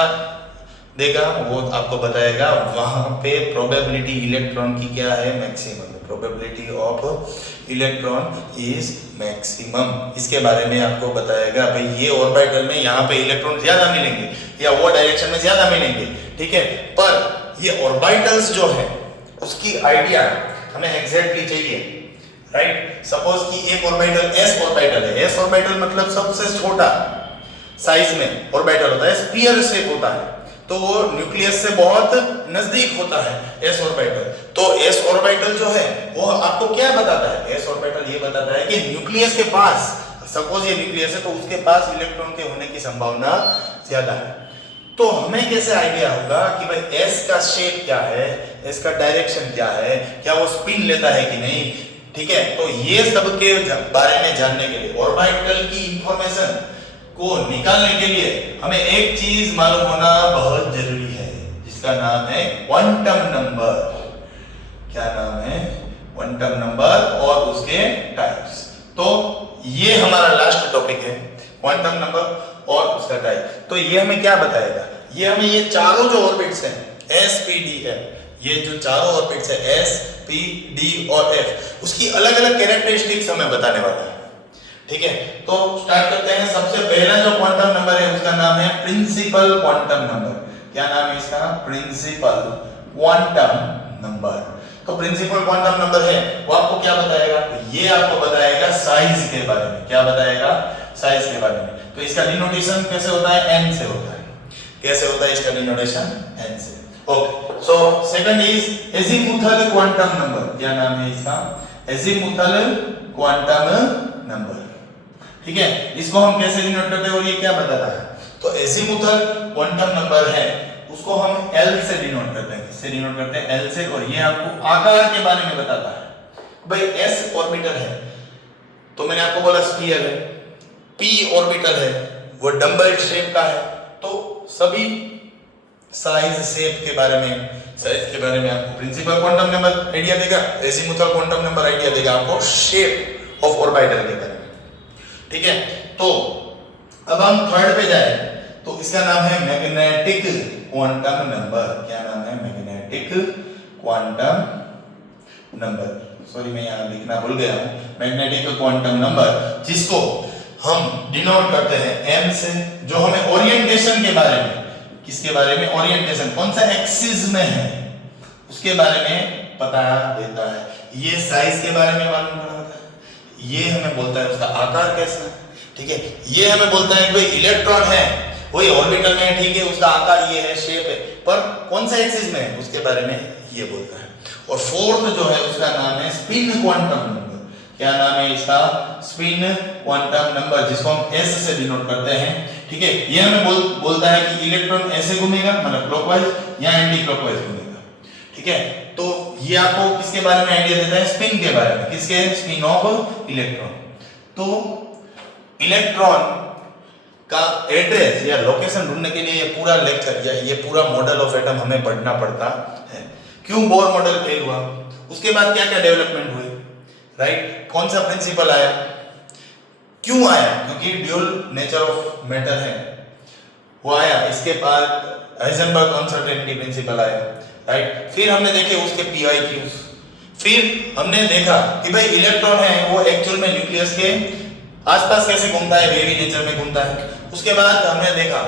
देगा? वो आपको बताएगा वहां पे प्रोबेबिलिटी इलेक्ट्रॉन की क्या है? Maximum. Probability of electron is maximum, इसके बारे में आपको बताएगा। भाई ये ऑर्बिटल में यहाँ पे इलेक्ट्रॉन ज्यादा मिलेंगे या वो डायरेक्शन में ज्यादा मिलेंगे, ठीक है। पर ये ऑर्बिटल्स जो है उसकी आइडिया हमें एग्जैक्टली चाहिए, राइट। सपोज कि एक ऑर्बिटल S ऑर्बिटल है, S ऑर्बिटल मतलब सबसे छोटा साइज में ऑर्बिटल होता है, स्फीयर शेप होता है, तो वो न्यूक्लियस से बहुत नजदीक होता है S ऑर्बिटल। तो S ऑर्बिटल जो है वो आपको क्या बताता है? S ऑर्बिटल ये बताता है कि न्यूक्लियस के पास, सपोज ये न्यूक्लियस है तो उसके पास इलेक्ट्रॉन के होने की संभावना ज्यादा है। तो हमें कैसे आइडिया होगा कि भाई S का शेप क्या है, S का डायरेक्शन क्या है, क्या वो स्पिन लेता है कि नहीं, ठीक है। तो ये सब के बारे में जानने के लिए, ऑर्बिटल की इंफॉर्मेशन को निकालने के लिए हमें एक चीज मालूम होना बहुत जरूरी है, जिसका नाम है क्वांटम नंबर। क्या नाम है? क्वांटम नंबर और उसके टाइप्स। तो ये हमारा लास्ट टॉपिक है क्वांटम नंबर और उसका टाइप। तो ये हमें क्या बताएगा, ये हमें ये चारों जो ऑर्बिट्स हैं एस पी डी एफ, ये जो चारों ऑर्बिट्स है एस पी डी और एफ, उसकी अलग अलग कैरेक्टरिस्टिक्स हमें बताने वाला है। ठीक है, तो स्टार्ट करते हैं। सबसे पहला जो क्वांटम नंबर है उसका नाम है प्रिंसिपल क्वांटम नंबर। क्या नाम है इसका? Principal quantum number. तो प्रिंसिपल क्वांटम नंबर है वो आपको क्या बताएगा? ये आपको बताएगा साइज के बारे में। क्या बताएगा? साइज के बारे में। तो इसका डिनोटेशन कैसे होता है? n से होता है। कैसे होता है इसका डिनोटेशन? n से। Okay, so second is azimuthal quantum number. क्या नाम है इसका? Azimuthal quantum number. ठीक है, इसको हम कैसे डिनोट करते हैं और ये क्या बताता है? तो एजीमुथल क्वांटम नंबर है उसको हम L से डिनोट करते हैं। किससे डिनोट करते हैं? L से। और ये आपको आकार के बारे में बताता है। भाई S ऑर्बिटल है तो मैंने आपको बोला स्फीयर है, P ऑर्बिटल है वो डम्बल शेप का है। तो सभी साइज शेप के बारे में, साइज के बारे में आपको प्रिंसिपल क्वांटम नंबर आइडिया देगा, एजीमुथल क्वांटम नंबर आइडिया देगा आपको शेप ऑफ ऑर्बिटल के बारे में। ठीक है, तो अब हम थर्ड पे जाए तो इसका नाम है मैग्नेटिक क्वांटम नंबर। क्या नाम है? Magnetic quantum number. सॉरी मैं यहाँ लिखना भूल गया हूँ। मैग्नेटिक क्वांटम नंबर जिसको हम डिनोट करते हैं m से, जो हमें ओरिएंटेशन के बारे में, किसके बारे में? ओरिएंटेशन कौन सा एक्सिस में है उसके बारे में बता देता है। ये साइज के बारे में मालूम पड़ता है, ये हमें बोलता है उसका आकार कैसा है। ठीक है, ये हमें बोलता है कि भाई इलेक्ट्रॉन है वही ऑर्बिटल में है, ठीक है, उसका आकार ये है, शेप है, पर कौन सा एक्सिस में है उसके बारे में ये बोलता है। और फोर्थ जो है उसका नाम है स्पिन क्वांटम नंबर। क्या नाम है इसका? स्पिन क्वांटम नंबर, जिसको हम S से डिनोट करते हैं। ठीक है, ये हमें बोलता है कि इलेक्ट्रॉन ऐसे घूमेगा मतलब क्लॉकवाइज या एंटी क्लॉकवाइज घूमेगा। ठीक है, तो ये आपको किसके बारे में आइडिया देता है? स्पिन के बारे में। किसके? Spin off electron. तो इलेक्ट्रॉन का एड्रेस या लोकेशन ढूंढने के लिए ये पूरा लेक्चर या ये पूरा मॉडल ऑफ एटम हमें पढ़ना पड़ता है। क्यों बोर मॉडल फेल हुआ, उसके बाद क्या क्या डेवलपमेंट हुई, राइट? कौन सा प्रिंसिपल आया, क्यों आया? क्योंकि ड्यूल नेचर ऑफ मैटर है वो आया। इसके बाद हाइजेनबर्ग अनसर्टेनिटी प्रिंसिपल आया, राइट? फिर हमने देखे उसके पीआईक्यूज, फिर हमने देखा कि भाई इलेक्ट्रॉन है वो एक्चुअल में न्यूक्लियस के आसपास कैसे घूमता है, वेवी नेचर में घूमता है। उसके बाद हमने देखा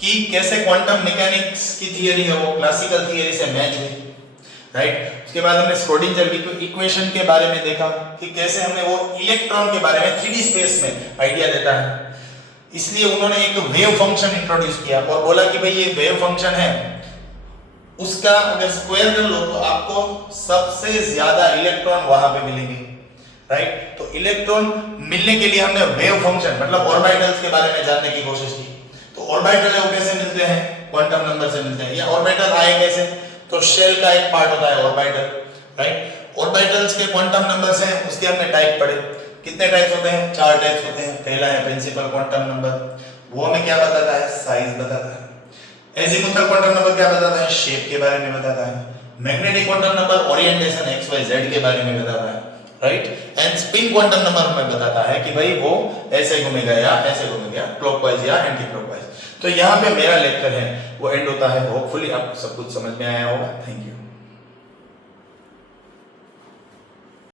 कि कैसे क्वांटम मैकेनिक्स की थियरी है वो क्लासिकल थियरी से मैच हुई, राइट? उसके बाद हमने स्क्रोडिंजर इक्वेशन के बारे में देखा कि कैसे हमें वो इलेक्ट्रॉन के बारे में 3D स्पेस में आइडिया देता है। इसलिए उन्होंने एक वेव फंक्शन इंट्रोड्यूस किया और बोला कि भाई ये वेव फंक्शन है, उसका अगर स्क्वायर कर लो तो आपको सबसे ज्यादा इलेक्ट्रॉन वहां पे मिलेंगे, राइट? तो इलेक्ट्रॉन मिलने के लिए हमने वेव फंक्शन मतलब ऑर्बिटल्स के बारे में जानने की कोशिश की। तो ऑर्बिटल वो कैसे मिलते हैं? क्वांटम नंबर से मिलते हैं। या ऑर्बिटल आए कैसे? तो शेल का एक पार्ट होता है ऑर्बिटल, राइट? ऑर्बिटल्स के क्वांटम नंबर्स हैं, उसके हमने टाइप पढ़े। कितने टाइप्स होते हैं? 4 टाइप्स होते हैं। पहला है प्रिंसिपल क्वांटम नंबर, वो हमें क्या बताता है? साइज बताता है। एजीमुथल क्वांटम नंबर क्या बताता है? शेप के बारे में बताता है। Magnetic quantum number orientation x y z के बारे में बताता है, राइट? एंड स्पिन क्वांटम नंबर हमें बताता है कि भाई वो ऐसे घूमेगा या ऐसे घूमेगा, क्लॉकवाइज या एंटी क्लॉकवाइज। तो यहाँ पे मेरा लेक्चर है वो एंड होता है। होपफुली आपको सब कुछ समझ में आया होगा। Thank you.